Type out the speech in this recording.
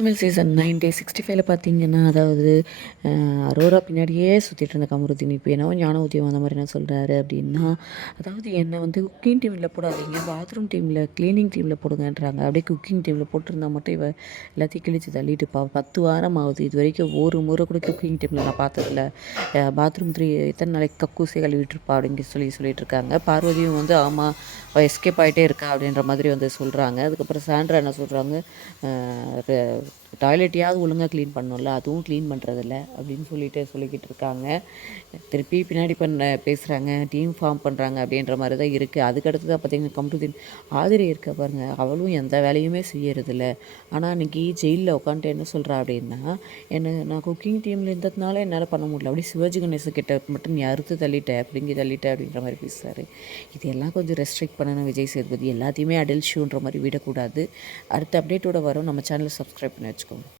சமையல் சீசன் 9 டே 65ல பார்த்தீங்கன்னா, அதாவது அரோரா பின்னாடியே சுத்திட்டு இருந்த கமருதீன் இப்போ என்னவோ ஞான உதயம் அந்த மாதிரி என்ன சொல்றாரு அப்படின்னா, அதாவது என்ன வந்து குக்கிங் டீம்ல போடாதீங்க, பாத்ரூம் டீம்ல, கிளீனிங் டீம்ல போடுங்கன்றாங்க. அப்படியே குக்கிங் டீம்ல போட்டிருந்தா மட்டும் இவ எல்லாத்தையும் கிழிச்சு தள்ளிட்டுப்பா. 10 வாரம் ஆகுது. இதுவரைக்கும் ஒரு முறை கூட குக்கிங் டீம்ல நான் பார்த்ததில்ல. பாத்ரூம் 3 எத்தனை நாளைக்கு கக்கூசே கழுவிட்டுருப்பா அப்படின்னு சொல்லிட்டு இருக்காங்க. பார்வதியும் வந்து ஆமா எஸ்கேப் ஆகிட்டே இருக்கா அப்படின்ற மாதிரி வந்து சொல்கிறாங்க. அதுக்கப்புறம் சாண்ட்ரா என்ன சொல்கிறாங்க, டாய்லெட்டையாவது ஒழுங்காக க்ளீன் பண்ணணும்ல, அதுவும் க்ளீன் பண்ணுறதில்ல அப்படின்னு சொல்லிக்கிட்டு இருக்காங்க. திருப்பி பின்னாடி பேசுகிறாங்க, டீம் ஃபார்ம் பண்ணுறாங்க அப்படின்ற மாதிரி தான் இருக்குது. அதுக்கடுத்து தான் பார்த்தீங்கன்னா கம்ருதீன் ஆதிரி இருக்க பாருங்கள், அவளும் எந்த வேலையுமே செய்யறதில்ல. ஆனால் அன்றைக்கி ஜெயிலில் உட்காந்துட்டு என்ன சொல்கிறா அப்படின்னா, நான் குக்கிங் டீமில் இருந்ததுனால என்னால் பண்ண முடியல, அப்படியே சிவாஜி கணேசன் மட்டும் நீ அறுத்து தள்ளிட்டேன் அப்படின்ற மாதிரி பேசுகிறாரு. இதெல்லாம் கொஞ்சம் ரெஸ்ட்ரிக்ட் பண்ணணும் விஜய் சேதுபதி. எல்லாத்தையுமே அடல் ஷூன்ற மாதிரி விடக்கூடாது. அடுத்த அப்டேட்டோட வரும். நம்ம சேனலை சப்ஸ்கிரைப் பண்ணி வச்சுக்கோங்க.